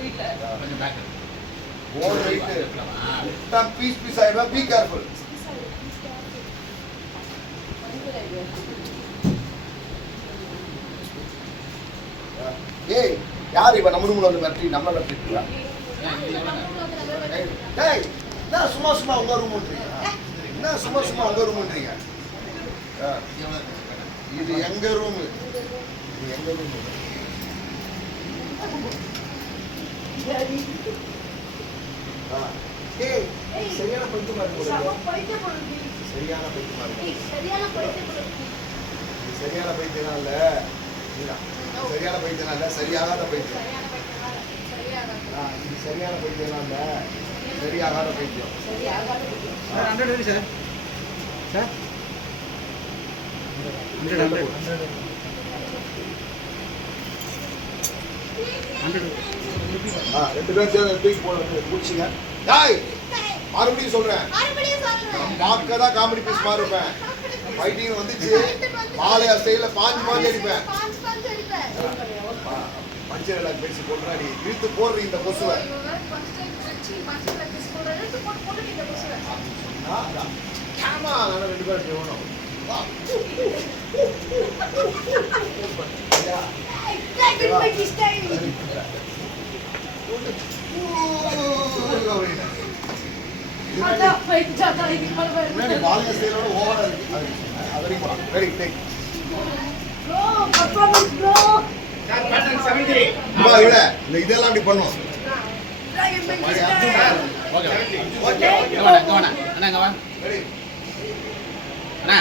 கொஞ்சம் back. One right விட்டா piece piece ஆயிடுவா பி கேர்ஃபுல் ஏய் யார் இவன்? நம்ம ரூம்ல வந்து மிரட்டி நம்மள மிரட்டிட்டு டேய் என்ன சும்மா சும்மா உங்க ரூம்ன்றீங்க என்ன சும்மா சும்மா உங்க ரூம்ன்றீங்க ஆ, இது எங்க ரூம்? இது எங்க ரூம் ஏய் சரியான பைத்தியமா இருக்கு போல. சரியான பைத்தியமா இருக்கு இது சரியான பைத்தியம் இல்ல சரியான பைத்தியம் இல்ல சரியாகாத பைத்தியம் ஆ, இது சரியான பைத்தியம் இல்ல சரியாகாத பைத்தியம் சார், 100 இருக்கு சார். சார்? 100, 100. 100. ஆ, ரெண்டு பேரும் சேர்ந்து தூக்கி போட குடிச்சிங்க டாய் மறுபடியும் சொல்றேன். பார்க்க தான் காமெடி பீஸ் மாதிரி இருப்பேன். ஃபைட்டிங் வந்துச்சு. மாலையா ஸ்டைல பாஞ்சு பாஞ்சு அடிப்பேன். மஞ்சள் எல்லாம் பேசி போடுறா நீ. இழுத்து போடுற இந்த கொசுவை. ரெண்டு பேரும் இதெல்லாம் அப்படி பண்ணுவோம் ஓகே, ஓகே. இங்க அண்ணா, அண்ணா,